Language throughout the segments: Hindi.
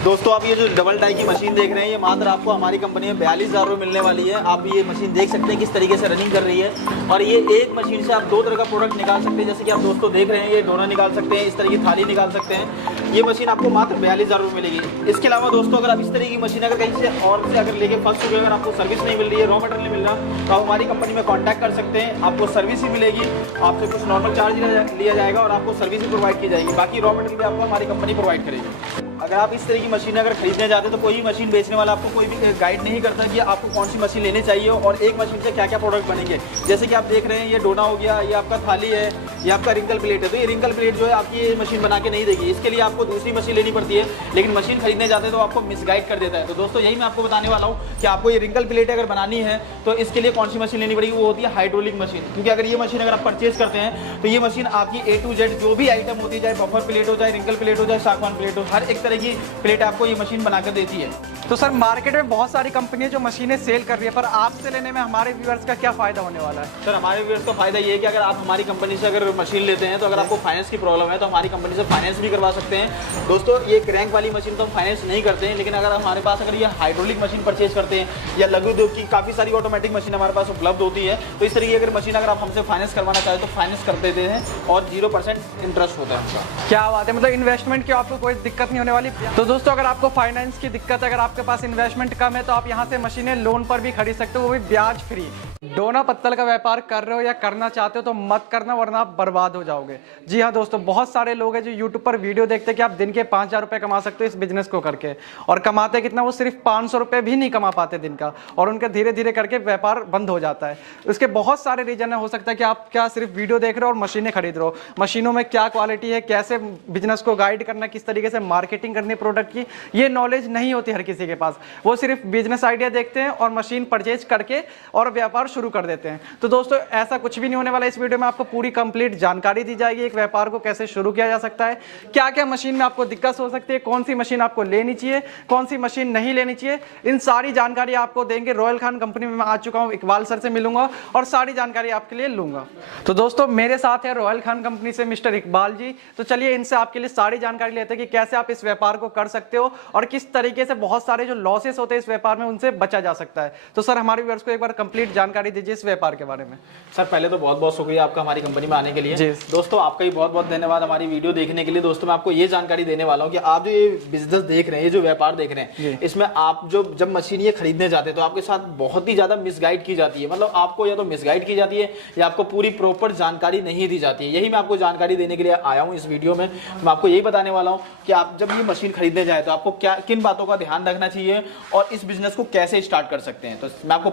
दोस्तों आप ये जो डबल डाई की मशीन देख रहे हैं, ये मात्र आपको हमारी कंपनी में 42,000 रुपये मिलने वाली है। आप ये मशीन देख सकते हैं किस तरीके से रनिंग कर रही है। और ये एक मशीन से आप दो तरह का प्रोडक्ट निकाल सकते हैं। जैसे कि आप दोस्तों देख रहे हैं, ये डोना निकाल सकते हैं, इस तरह की थाली निकाल सकते हैं। ये मशीन आपको मात्र 42,000 रुपये मिलेगी। इसके अलावा दोस्तों अगर आप इस तरह की मशीन अगर कहीं से और से अगर लेके फंस चुके, अगर आपको सर्विस नहीं मिल रही है, रॉ मटेरियल नहीं मिल रहा, तो आप हमारी कंपनी में कॉन्टैक्ट कर सकते हैं। आपको सर्विस ही मिलेगी, आपसे कुछ नॉर्मल चार्ज लिया जाएगा और आपको सर्विस ही प्रोवाइड की जाएगी। बाकी रॉ मटेरियल भी आपको हमारी कंपनी प्रोवाइड करेगी। अगर आप इस तरह की मशीन अगर खरीदने जाते हैं तो कोई भी मशीन बेचने वाला आपको कोई भी गाइड नहीं करता कि आपको कौन सी मशीन लेनी चाहिए और एक मशीन से क्या क्या प्रोडक्ट बनेंगे। जैसे कि आप देख रहे हैं, ये डोना हो गया, ये आपका थाली है, ये आपका रिंकल प्लेट है। तो ये रिंकल प्लेट जो है आपकी ये मशीन बना के नहीं देगी, इसके लिए आपको दूसरी मशीन लेनी पड़ती है। लेकिन मशीन खरीदने जाते हैं तो आपको मिसगाइड कर देता है। तो दोस्तों यही मैं आपको बताने वाला हूँ कि आपको ये रिंकल प्लेट अगर बनानी है तो इसके लिए कौन सी मशीन लेनी पड़ेगी। वो होती है हाइड्रोलिक मशीन। क्योंकि अगर ये मशीन अगर आप परचेज करते हैं तो ये मशीन आपकी A to Z जो भी आइटम होती है, चाहे बफर प्लेट हो, चाहे रिंकल प्लेट हो, चाहे सागवान प्लेट हो, हर एक तरह की प्लेट आपको ये मशीन बनाकर देती है। तो सर मार्केट में बहुत सारी कंपनियां जो मशीनें सेल कर रही है, पर आपसे लेने में हमारे व्यूअर्स का क्या फायदा होने वाला है? सर हमारे व्यूअर्स का फायदा ये है कि अगर आप हमारी कंपनी से अगर मशीन लेते हैं तो अगर आपको फाइनेंस की प्रॉब्लम है तो हमारी कंपनी से फाइनेंस भी करवा सकते हैं। दोस्तों ये क्रैंक वाली मशीन तो हम फाइनेंस नहीं करते हैं, लेकिन अगर हमारे पास अगर ये हाइड्रोलिक मशीन परचेज करते हैं या लघु उद्योग की काफ़ी सारी ऑटोमेटिक मशीन हमारे पास उपलब्ध होती है, तो इस तरीके की अगर मशीन अगर आप हमसे फाइनेंस करवाना चाहें तो फाइनेंस कर देते हैं और 0% इंटरेस्ट होता है उनका। क्या बात है, मतलब इन्वेस्टमेंट की आपको कोई दिक्कत नहीं होने वाली। तो दोस्तों अगर आपको फाइनेंस की दिक्कत है, अगर आपके पास इन्वेस्टमेंट कम है, तो आप यहाँ से मशीनें लोन पर भी खरीद सकते हो, वो भी ब्याज फ्री। डोना पत्तल का व्यापार कर रहे हो या करना चाहते हो तो मत करना, वरना आप बर्बाद हो जाओगे। जी हाँ दोस्तों, बहुत सारे लोग हैं जो यूट्यूब पर वीडियो देखते हैं कि आप दिन के 5,000 रुपये कमा सकते हो इस बिजनेस को करके, और कमाते कितना, वो सिर्फ 500 रुपये भी नहीं कमा पाते दिन का, और उनके धीरे धीरे करके व्यापार बंद हो जाता है। उसके बहुत सारे रीजन है। हो सकता है कि आप क्या सिर्फ वीडियो देख रहे हो और मशीनें खरीद रहे हो, मशीनों में क्या क्वालिटी है, कैसे बिजनेस को गाइड करना, किस तरीके से मार्केटिंग करनी प्रोडक्ट की, ये नॉलेज नहीं होती हर किसी के पास। वो सिर्फ बिजनेस आइडिया देखते हैं और मशीन परचेज करके और व्यापार शुरू कर देते हैं। तो दोस्तों ऐसा कुछ भी नहीं होने वाला। इस वीडियो में आपको पूरी कंप्लीट जानकारी दी जाएगी, एक व्यापार को कैसे शुरू किया जा सकता है, क्या क्या मशीन में आपको दिक्कत हो सकती है, कौन सी मशीन आपको लेनी चाहिए, कौन सी मशीन नहीं लेनी चाहिए, इन सारी जानकारी आपको देंगे। रॉयल खान कंपनी में मैं आ चुका हूं, इकबाल सर से मिलूंगा और सारी जानकारी आपके लिए लूंगा। तो दोस्तों मेरे साथ है रॉयल खान कंपनी से मिस्टर इकबाल जी। तो चलिए इनसे आपके लिए सारी जानकारी लेते हैं कि कैसे आप इस व्यापार को कर सकते हो और किस तरीके से बहुत सारे जो लॉसेस होते हैं इस व्यापार में उनसे बचा जा सकता है। तो सर हमारे व्यूअर्स को एक बार कंप्लीट जानकारी दीजिए इस व्यापार के बारे में। सर पहले तो बहुत बहुत शुक्रिया आपका हमारी कंपनी में आने के लिए। दोस्तों आपका ही बहुत बहुत धन्यवाद हमारी वीडियो देखने के लिए। दोस्तों मैं आपको ये जानकारी देने वाला हूँ कि आप जो ये बिजनेस देख रहे हैं, ये जो व्यापार देख रहे हैं, इसमें आप जो जब मशीन ये खरीदने जाते हैं तो आपके साथ बहुत ही ज्यादा मिसगाइड की जाती है। मतलब आपको या तो मिसगाइड की जाती है या आपको पूरी प्रॉपर जानकारी नहीं दी जाती है। यही मैं आपको जानकारी देने के लिए आया हूँ इस वीडियो में। मैं आपको यही बताने वाला हूँ कि आप जब ये मशीन खरीदने जाए तो आपको क्या किन बातों का ध्यान रखना चाहिए और इस बिजनेस को कैसे स्टार्ट कर सकते हैं। तो मैं आपको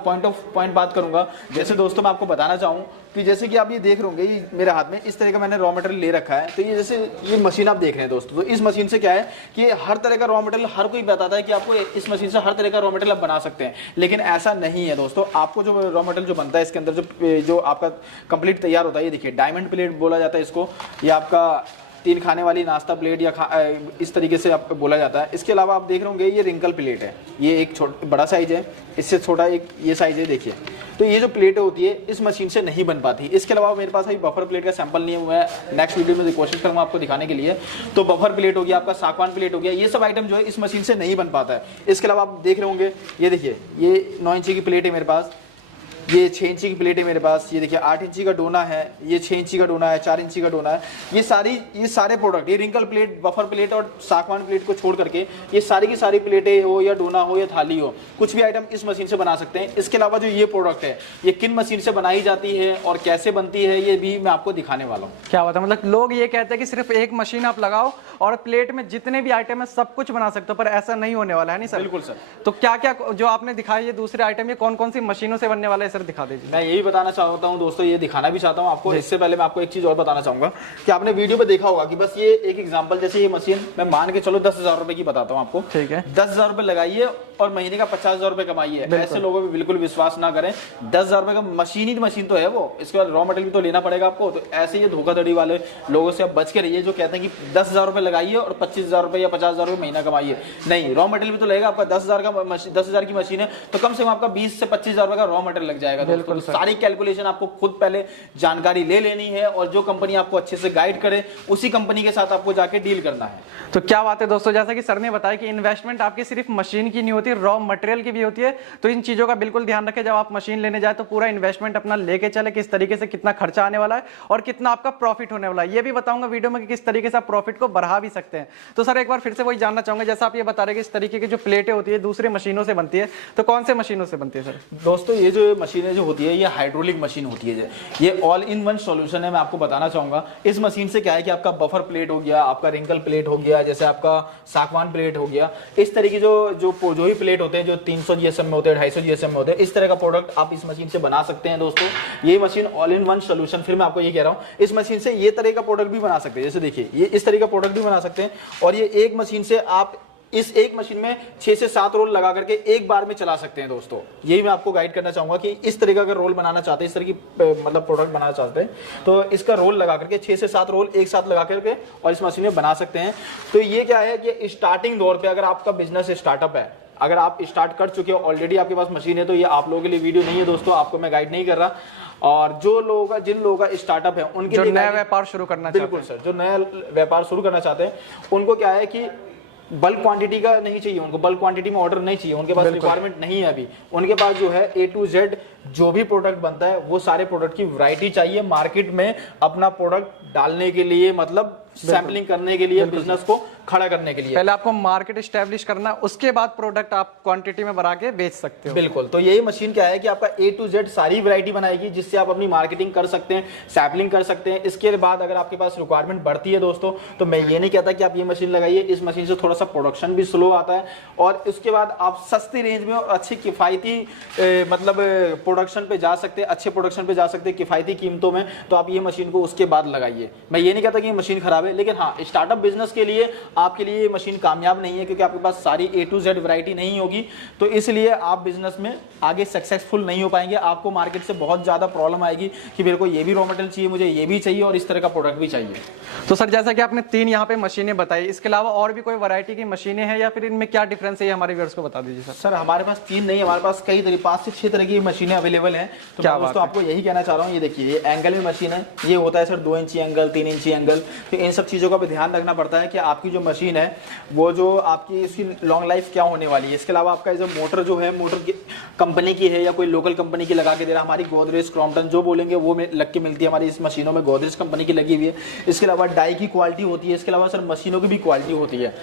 पॉइंट बात करूंगा। जैसे दोस्तों मैं आपको बताना चाहूँ कि जैसे कि आप ये देख रहे होंगे, मेरे हाथ में इस तरह का मैंने रॉ मटेरियल ले रखा है। तो ये जैसे ये मशीन आप देख रहे हैं दोस्तों, तो इस मशीन से क्या है कि हर तरह का रॉ मटेरियल हर कोई बताता है कि आपको इस मशीन से हर तरह का रॉ मटेरियल आप बना सकते हैं, लेकिन ऐसा नहीं है दोस्तों। आपको जो रॉ मटेरियल जो बनता है इसके अंदर जो आपका कंप्लीट तैयार होता है, ये देखिए डायमंड प्लेट बोला जाता है इसको, ये आपका 3 खाने वाली नाश्ता प्लेट या इस तरीके से आपको बोला जाता है। इसके अलावा आप देख रहे होंगे ये रिंकल प्लेट है, ये एक बड़ा साइज है, इससे छोटा एक ये साइज है देखिए। तो ये जो प्लेट होती है इस मशीन से नहीं बन पाती। इसके अलावा मेरे पास अभी बफर प्लेट का सैंपल नहीं हुआ है, नेक्स्ट वीडियो में कोशिश करूंगा आपको दिखाने के लिए। तो बफर प्लेट हो गया, आपका सागवान प्लेट हो गया, ये सब आइटम जो है इस मशीन से नहीं बन पाता है। इसके अलावा आप देख रहे होंगे, ये देखिए ये 9 इंची की प्लेट है मेरे पास, ये 6 इंची की प्लेट है मेरे पास, ये देखिए 8 इंची का डोना है, ये 6 इंची का डोना है, 4 इंची का डोना है। ये सारे प्रोडक्ट, ये रिंकल प्लेट, बफर प्लेट और सागवान प्लेट को छोड़ करके ये सारी की सारी प्लेटें हो या डोना हो या थाली हो, कुछ भी आइटम इस मशीन से बना सकते हैं। इसके अलावा जो ये प्रोडक्ट है ये किन मशीन से बनाई जाती है और कैसे बनती है ये भी मैं आपको दिखाने वाला हूँ। क्या बात है, मतलब लोग ये कहते हैं कि सिर्फ एक मशीन आप लगाओ और प्लेट में जितने भी आइटम है सब कुछ बना सकते हो, पर ऐसा नहीं होने वाला है। नहीं सर? बिल्कुल सर। तो क्या क्या जो आपने दिखाया ये दूसरे आइटम, ये कौन कौन सी मशीनों से बनने वाला है सर, दिखा दीजिए। मैं यही बताना चाहता हूँ दोस्तों, ये दिखाना भी चाहता हूँ आपको। इससे पहले मैं आपको एक चीज और बताना चाहूंगा कि आपने वीडियो पे देखा होगा कि बस ये एक एग्जांपल, जैसे ये मशीन मैं मान के चलो 10,000 रुपए की बताता हूँ आपको। ठीक है, 10,000 रुपए लगाइए और महीने का 50,000 रुपए कमाइए। ऐसे लोगों पे बिल्कुल विश्वास ना करें। 10,000 रुपए का मशीन ही मशीन तो है वो, इसके बाद रॉ मटेरियल भी तो लेना पड़ेगा आपको। तो ऐसे ये धोखाधड़ी वाले लोगों से आप बच के रहिए जो कहते हैं कि 10,000 रुपए लगाइए और 25,000 रुपए या 50,000 रुपए महीना कमाइए। नहीं, रॉ मटेरियल भी तो लगेगा आपका। 10,000 की मशीन है तो कम से कम आपका 20 से 25,000 रुपए का रॉ मटेरियल लग जाएगा दोस्तों। तो सारी कैलकुलेशन आपको खुद पहले जानकारी ले लेनी है और जो कंपनी आपको अच्छे से गाइड करे उसी कंपनी के साथ आपको जाके डील करना है। तो क्या बात है दोस्तों, जैसा कि सर ने बताया कि इन्वेस्टमेंट आपकी सिर्फ मशीन की नहीं होती, रॉ मटेरियल की भी होती है। तो इन चीजों का बिल्कुल ध्यान रखें, जब आप मशीन लेने जाए तो पूरा इन्वेस्टमेंट अपना लेके चले, किस तरीके से कितना खर्चा आने वाला है और कितना आपका प्रॉफिट होने वाला है। ये भी बताऊंगा वीडियो में कि किस तरीके से आप प्रॉफिट को बढ़ा भी सकते हैं। तो सर एक बार फिर से वही जानना चाहूंगा, जैसा आप ये बता रहे हैं कि इस तरीके की जो प्लेटें होती है दूसरी मशीनों से बनती है, तो कौन से मशीनों से बनती है सर? दोस्तों ये जो मशीनें जो होती है ये हाइड्रोलिक मशीन होती है, ये ऑल इन वन सॉल्यूशन है। मैं आपको बताना चाहूंगा इस मशीन से क्या है कि आपका बफर प्लेट हो गया, आपका रिंकल प्लेट हो गया, जैसे आपका सागवान प्लेट हो गया, इस तरीके जो ही प्लेट होते हैं जो 300 जीएसएम में होते हैं, 250 जीएसएम में होते हैं, इस तरह का प्रोडक्ट आप इस मशीन से बना सकते हैं दोस्तों। ये machine all in one solution, फिर मैं आपको ये कह रहा हूँ इस मशीन से ये तरह का प्रोडक्ट भी बना सकते हैं। जैसे देखिए ये इस तरह का प्रोडक्ट भी बना सकते हैं और ये एक मशीन से आप इस एक मशीन में 6 से 7 रोल लगा करके एक बार में चला सकते हैं दोस्तों। यही मैं आपको गाइड करना चाहूंगा कि इस तरह का अगर रोल बनाना चाहते हैं, इस तरह की मतलब प्रोडक्ट बनाना चाहते हैं तो इसका रोल लगा करके 6 से 7 रोल एक साथ लगा करके और इस मशीन में बना सकते हैं। तो ये क्या है कि स्टार्टिंग दौर पे अगर आपका बिजनेस स्टार्टअप है, अगर आप स्टार्ट कर चुके हो ऑलरेडी आपके पास मशीन है, तो ये आप लोगों के लिए वीडियो नहीं है दोस्तों, आपको मैं गाइड नहीं कर रहा। और जो लोगों का जिन लोगों का स्टार्टअप है उनके लिए नया व्यापार शुरू करना चाहते हैं, बिल्कुल सर, जो नया व्यापार शुरू करना चाहते हैं उनको क्या है कि बल्क क्वांटिटी का नहीं चाहिए, उनको बल्क क्वांटिटी में ऑर्डर नहीं चाहिए, उनके पास रिक्वायरमेंट नहीं है अभी। उनके पास जो है A to Z जो भी प्रोडक्ट बनता है वो सारे प्रोडक्ट की वैरायटी चाहिए मार्केट में अपना प्रोडक्ट डालने के लिए, मतलब सैम्पलिंग करने के लिए, बिजनेस को खड़ा करने के लिए। पहले आपको मार्केट एस्टैब्लिश करना, उसके बाद प्रोडक्ट आप क्वांटिटी में बढ़ा के बेच सकते हो। बिल्कुल, तो यही मशीन क्या है कि आपका A to Z सारी वैरायटी बनाएगी जिससे आप अपनी मार्केटिंग कर सकते हैं, सैम्पलिंग कर सकते हैं। इसके बाद अगर आपके पास रिक्वायरमेंट बढ़ती है दोस्तों, तो मैं ये नहीं कहता कि आप ये मशीन लगाइए, इस मशीन से थोड़ा सा प्रोडक्शन भी स्लो आता है और उसके बाद आप सस्ती रेंज में और अच्छी किफायती मतलब प्रोडक्शन पे जा सकते हैं, अच्छे प्रोडक्शन पे जा सकते हैं किफायती कीमतों में। तो आप ये मशीन को उसके बाद लगाइए। मैं ये नहीं कहता कि ये मशीन खराब है, लेकिन हाँ स्टार्टअप बिजनेस के लिए आपके लिए ये मशीन कामयाब नहीं है क्योंकि आपके पास सारी A to Z वैरायटी नहीं होगी। तो इसलिए आप बिजनेस में आगे सक्सेसफुल नहीं हो पाएंगे। आपको मार्केट से बहुत ज्यादा प्रॉब्लम आएगी कि मेरे को ये भी रॉ मटेरियल चाहिए, मुझे ये भी चाहिए और इस तरह का प्रोडक्ट भी चाहिए। तो सर जैसा कि आपने 3 यहाँ पे मशीनें बताई, इसके अलावा और भी कोई वैरायटी की मशीनें हैं या फिर इनमें क्या डिफरेंस है, ये हमारे व्यूअर्स को बता दीजिए सर। सर हमारे पास 3 नहीं, हमारे पास कई तरह 5 से 6 तरह की मशीनें अवेलेबल हैं। तो क्या दोस्तों आपको यही कहना चाह रहा हूँ, ये देखिए ये एंगल में मशीन है, ये होता है सर 2 इंची एंगल, 3 इंची एंगल। तो इन सब चीज़ों का भी ध्यान रखना पड़ता है कि आपकी जो मशीन है वो जो आपकी इसकी लॉन्ग लाइफ क्या होने वाली है। इसके अलावा आपका जो मोटर जो है, मोटर की कंपनी की है या कोई लोकल कंपनी की लगा के दे रहा, हमारी गोदरेज, क्रॉम्पटन जो बोलेंगे वो लग के मिलती है हमारी इस मशीनों में, गोदरेज कंपनी की लगी हुई है। इसके अलावा डाई की क्वालिटी होती है, इसके अलावा सर मशीनों की भी क्वालिटी होती है।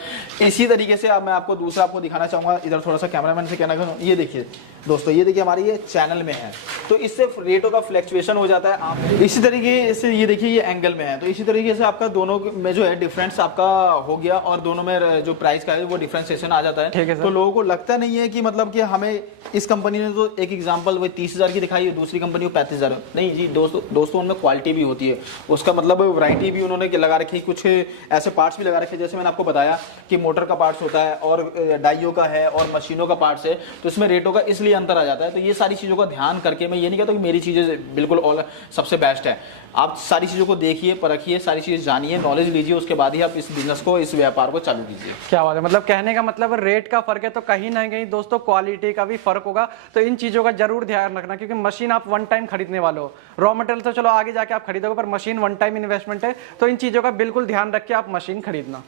इसी तरीके से अब मैं आपको दूसरा आपको दिखाना चाहूँगा, इधर थोड़ा सा कैमरामैन से कहना चाहूँ, ये देखिए दोस्तों, ये देखिए हमारी ये चैनल में है तो इससे रेटों का फ्लक्चुएशन हो जाता है। आप इसी तरीके से ये देखिए ये एंगल में है, तो इसी तरीके से आपका दोनों में जो है डिफरेंस आपका हो गया और दोनों में जो प्राइस का है वो डिफरेंशिएशन आ जाता है। तो लोगों को लगता नहीं है कि मतलब कि हमें इस कंपनी ने तो एक एग्जांपल वो 30,000 की दिखाई है, दूसरी कंपनी को 35,000। नहीं जी दोस्तों उनमें क्वालिटी भी होती है, उसका मतलब वैरायटी भी उन्होंने लगा रखी, कुछ ऐसे पार्ट्स भी लगा रखे जैसे मैंने आपको बताया कि मोटर का पार्ट्स होता है और डाइयों का है और मशीनों का पार्ट्स है, तो इसमें रेटों का इसलिए अंतर आ जाता है। तो ये सारी चीज़ों का ध्यान करके, मैं ये नहीं कहता कि मेरी चीज़ें बिल्कुल ऑल सबसे बेस्ट है, आप सारी चीज़ों को देखिए, परखिए, सारी चीज़ें जानिए, नॉलेज लीजिए, उसके बाद ही आप इस बिजनेस को, इस व्यापार को चालू कीजिए। क्या बात है, मतलब कहने का मतलब रेट का फर्क है तो कहीं ना कहीं दोस्तों क्वालिटी का भी फर्क होगा। तो इन चीज़ों का जरूर ध्यान रखना क्योंकि मशीन आप वन टाइम खरीदने वाले हो, रॉ मटेरियल तो चलो आगे जाके आप खरीदोगे पर मशीन वन टाइम इन्वेस्टमेंट है। तो इन चीज़ों का बिल्कुल ध्यान रख के आप मशीन खरीदना।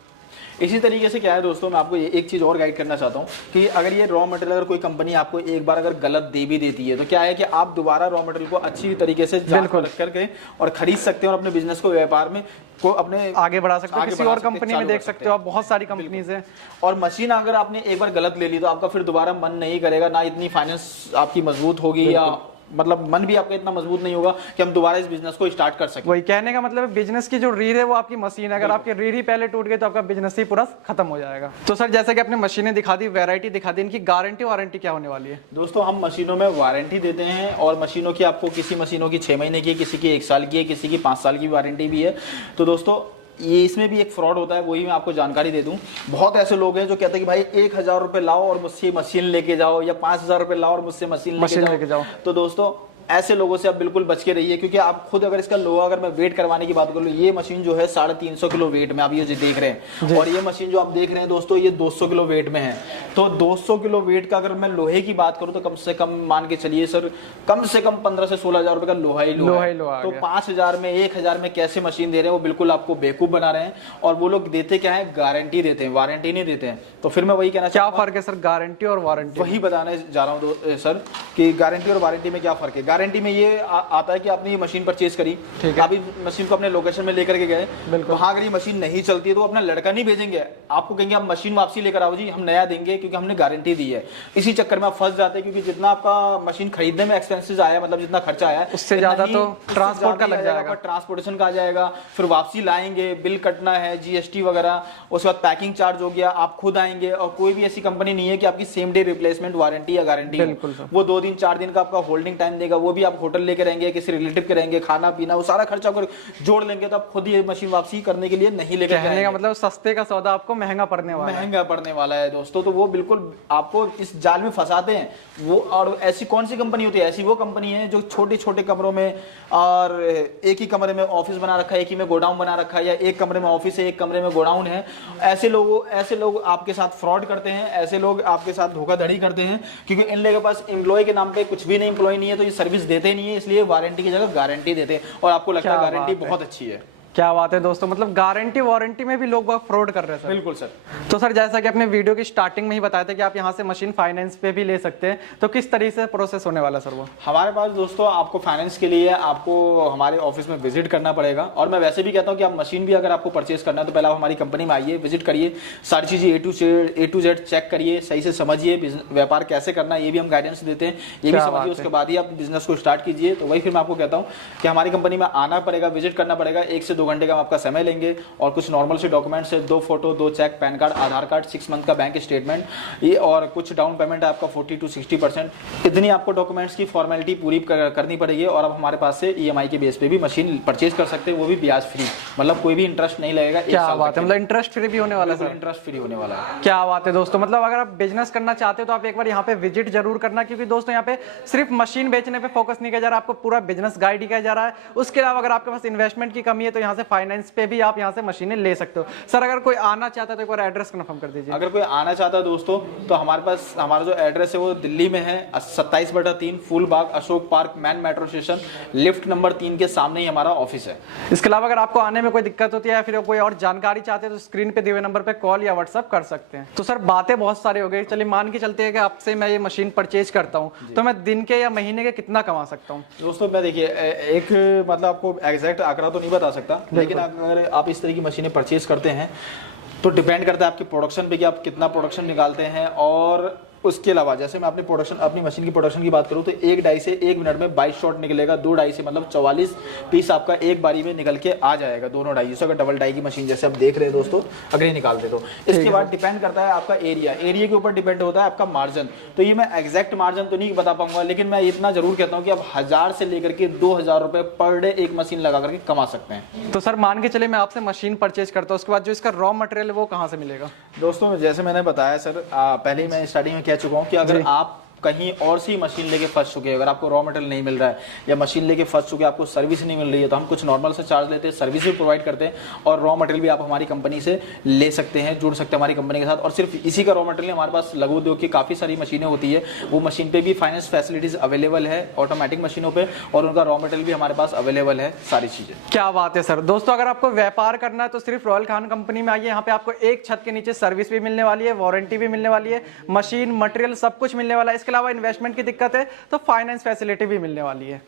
इसी तरीके से क्या है दोस्तों, मैं आपको एक चीज़ और गाइड करना चाहता हूँ कि अगर ये रॉ मटेरियल अगर कोई कंपनी आपको एक बार अगर गलत दे भी देती है तो क्या है कि आप दोबारा रॉ मटेरियल को अच्छी तरीके से जांच करके और खरीद सकते हैं और अपने बिजनेस को, व्यापार में को अपने आगे बढ़ा सकते हो। किसी और कंपनी में देख सकते हो आप, बहुत सारी कंपनीज हैं। और मशीन अगर आपने एक बार गलत ले ली तो आपका फिर दोबारा मन नहीं करेगा, ना इतनी फाइनेंस आपकी मजबूत होगी या मतलब मन भी आपका इतना मजबूत नहीं होगा कि हम दोबारा इस बिजनेस को स्टार्ट कर सकें। वही कहने का मतलब बिजनेस की जो रीढ़ है वो आपकी मशीन है, अगर आपकी रीढ़ ही पहले टूट गई तो आपका बिजनेस ही पूरा खत्म हो जाएगा। तो सर जैसे कि आपने मशीनें दिखा दी, वैरायटी दिखा दी, इनकी गारंटी वारंटी क्या होने वाली है? दोस्तों हम मशीनों में वारंटी देते हैं और मशीनों की आपको किसी मशीनों की 6 महीने की, किसी की 1 साल की है, किसी की 5 साल की वारंटी भी है। तो दोस्तों ये इसमें भी एक फ्रॉड होता है, वही मैं आपको जानकारी दे दूं। बहुत ऐसे लोग हैं जो कहते हैं कि भाई 1,000 रुपये लाओ और मुझसे मशीन लेके जाओ, या 5,000 रुपये लाओ और मुझसे मशीन लेके जाओ। तो दोस्तों ऐसे लोगों से आप बिल्कुल बच के रहिए क्योंकि आप खुद अगर इसका लोहा, अगर मैं वेट करवाने की बात करूँ, ये मशीन जो है 350 किलो वेट में आप ये देख रहे हैं और ये मशीन जो आप देख रहे हैं दोस्तों ये 200 किलो वेट में है। तो 200 किलो वेट का अगर मैं लोहे की बात करूं तो कम से कम मान के चलिए सर, कम से कम 15 से 16 हजार रुपए का लोहा ही लोहा है। तो 5,000 में 1,000 में कैसे मशीन दे रहे हैं, वो बिल्कुल आपको बेवकूफ बना रहे हैं। और वो लोग देते क्या है, गारंटी देते हैं, वारंटी नहीं देते हैं। तो फिर मैं वही कहना क्या फर्क है सर गारंटी और वारंटी? वही बताने जा रहा हूँ सर कि गारंटी और वारंटी में क्या फर्क है। गारंटी में ये आता है कि आपने ये मशीन परचेज करी, आप इस मशीन को अपने लोकेशन में लेकर के गए, वहां अगर ये मशीन नहीं चलती है तो अपना लड़का नहीं भेजेंगे, आपको कहेंगे आप मशीन वापसी लेकर आओ जी, हम नया देंगे क्योंकि हमने गारंटी दी है। इसी चक्कर में आप फंस जाते हैं, क्योंकि जितना आपका मशीन खरीदने में एक्सपेंसेस आया, मतलब जितना खर्चा आया उससे ज्यादा तो ट्रांसपोर्ट का लग जाएगा, ट्रांसपोर्टेशन का आ जाएगा, फिर वापसी लाएंगे, बिल कटना है, जीएसटी वगैरह, उसके बाद पैकिंग चार्ज हो गया, आप खुद आएंगे। और कोई भी ऐसी कंपनी नहीं है कि आपकी सेम डे रिप्लेसमेंट वारंटी या गारंटी है। वो 2 दिन 4 दिन का आपका होल्डिंग टाइम देगा, वो भी आप होटल लेके रहेंगे, किसी रिलेटिव के रहेंगे, खाना पीना, वो सारा खर्चा अगर जोड़ लेंगे तो आप खुद ही मशीन वापसी करने के लिए नहीं लेकर जाएंगे। मतलब सस्ते का सौदा आपको महंगा पड़ने वाला है दोस्तों। तो वो बिल्कुल आपको इस जाल में फंसाते हैं वो। और ऐसी कौन सी कंपनी होती है, ऐसी वो कंपनी है जो छोटे छोटे कमरों में और एक ही कमरे में ऑफिस बना रखा है, एक ही में गोडाउन बना रखा है, या एक कमरे में ऑफिस है, एक कमरे में गोडाउन है। ऐसे लोग आपके साथ फ्रॉड करते हैं, ऐसे लोग आपके साथ धोखाधड़ी करते हैं, क्योंकि इन लोगों के पास एम्प्लॉय के नाम पे कुछ भी नहीं, एम्प्लॉय नहीं है, तो ये सर्विस देते नहीं है, इसलिए वारंटी की जगह गारंटी देते हैं। और आपको लगता है गारंटी बहुत अच्छी है। क्या बात है दोस्तों, मतलब गारंटी वारंटी में भी लोग बहुत फ्रॉड कर रहे हैं सर। बिल्कुल सर। तो सर जैसा कि अपने वीडियो की स्टार्टिंग में ही बताया था कि आप यहाँ से मशीन फाइनेंस पे भी ले सकते हैं, तो किस तरीके से प्रोसेस होने वाला सर वो? हमारे पास दोस्तों आपको फाइनेंस के लिए आपको हमारे ऑफिस में विजिट करना पड़ेगा। और मैं वैसे भी कहता हूँ कि आप मशीन भी अगर आपको परचेज करना है तो पहले आप हमारी कंपनी में आइए, विजिट करिए, सारी चीजें ए टू जेड चेक करिए, सही से समझिए व्यापार कैसे करना है, ये भी हम गाइडेंस देते हैं, ये भी समझिए, उसके बाद ही आप बिजनेस को स्टार्ट कीजिए। तो वही फिर मैं आपको कहता हूँ कि हमारी कंपनी में आना पड़ेगा, विजिट करना पड़ेगा, 1 से 2 घंटे का आपका समय लेंगे। और कुछ नॉर्मल से डॉक्यूमेंट्स है, 2 फोटो, 2 चेक, पैन कार्ड, आधार कार्ड, 6 मंथ का बैंक स्टेटमेंट, ये और कुछ डाउन पेमेंट है आपका 40 to 60%। इतनी आपको डॉक्यूमेंट्स की फॉर्मेलिटी पूरी करनी पड़ेगी। और अब हमारे पास से ईएमआई के बेस पे भी मशीन परचेज कर सकते हैं, वो भी ब्याज फ्री, मतलब कोई भी इंटरेस्ट नहीं लगेगा। क्या बात है, मतलब इंटरेस्ट फ्री भी होने वाला है सर? इंटरेस्ट फ्री होने वाला है। क्या बात है दोस्तों, मतलब अगर आप बिजनेस करना चाहते हो तो आप एक बार यहाँ पे विजिट जरूर करना, क्योंकि दोस्तों यहाँ पे सिर्फ मशीन बेचने पे फोकस नहीं किया जा रहा, आपको पूरा बिजनेस गाइड ही किया जा रहा है। उसके अलावा अगर आपके पास इन्वेस्टमेंट की कमी है तो यहाँ से फाइनेंस पे भी आप यहाँ से मशीनें ले सकते हो। सर अगर कोई आना चाहता है तो एक बार एड्रेस कंफर्म कर दीजिए। अगर कोई आना चाहता है दोस्तों तो हमारे पास हमारा जो एड्रेस है वो दिल्ली में है, 27/3 Phoolbagh, Ashok park, man metro station, lift number 3 के सामने ही हमारा ऑफिस है। इसके अलावा अगर आपको आने में कोई दिक्कत होती है या फिर कोई और जानकारी चाहते हैं तो स्क्रीन पे दिए हुए नंबर पे कॉल या व्हाट्सअप कर सकते हैं। तो सर बातें बहुत सारी हो गई, चलिए मान के चलते हैं कि आपसे मैं ये मशीन परचेज करता हूँ तो मैं दिन के या महीने के कितना कमा सकता हूँ? दोस्तों मैं देखिए एक मतलब आपको एग्जैक्ट आंकड़ा तो नहीं बता सकता, लेकिन अगर आप इस तरह की मशीनें परचेज करते हैं तो डिपेंड करता है आपके प्रोडक्शन पे कि आप कितना प्रोडक्शन निकालते हैं। और उसके अलावा जैसे मैं अपनी मशीन की प्रोडक्शन की बात करूं तो एक डाई से 1 मिनट में 22 शॉट निकलेगा, 2 डाई से मतलब 44 पीस आपका एक बारी में निकल के आ जाएगा, दोनों डाई। जैसे अगर डबल डाई की मशीन जैसे आप देख रहे हैं दोस्तों, अगर ये निकालते तो इसके बाद डिपेंड करता है आपका एरिया के ऊपर डिपेंड होता है आपका मार्जिन। तो ये मैं एग्जैक्ट मार्जिन तो नहीं बता पाऊंगा, लेकिन मैं इतना जरूर कहता हूँ कि आप 1000 से लेकर के 2000 रुपए पर डे एक मशीन लगा करके कमा सकते हैं। तो सर मान के चलिए मैं आपसे मशीन परचेज करता हूँ, उसके बाद जो इसका रॉ मटेरियल वो कहाँ से मिलेगा? दोस्तों जैसे मैंने बताया सर, पहले ही मैं स्टार्टिंग में कह चुका हूँ कि अगर आप कहीं और सी मशीन लेके फंस चुके हैं, अगर आपको रॉ मटेरियल नहीं मिल रहा है या मशीन लेके फंस चुके हैं, आपको सर्विस नहीं मिल रही है, तो हम कुछ नॉर्मल से चार्ज लेते हैं, सर्विस भी प्रोवाइड करते हैं और रॉ मटेरियल भी आप हमारी कंपनी से ले सकते हैं, जुड़ सकते हैं हमारी कंपनी के साथ। और सिर्फ इसी का रॉ मटेरियल हमारे पास लघु उद्योग की काफ़ी सारी मशीनें होती है, वो मशीन पे भी फाइनेंस फैसिलिटीज अवेलेबल है ऑटोमेटिक मशीनों पर, और उनका रॉ मटेरियल भी हमारे पास अवेलेबल है, सारी चीज़ें। क्या बात है सर। दोस्तों अगर आपको व्यापार करना है तो सिर्फ रॉयल खान कंपनी में आइए, यहाँ पे आपको एक छत के नीचे सर्विस भी मिलने वाली है, वारंटी भी मिलने वाली है, मशीन मटेरियल सब कुछ मिलने वाला है। इसके अलावा इन्वेस्टमेंट की दिक्कत है तो फाइनेंस फैसिलिटी भी मिलने वाली है।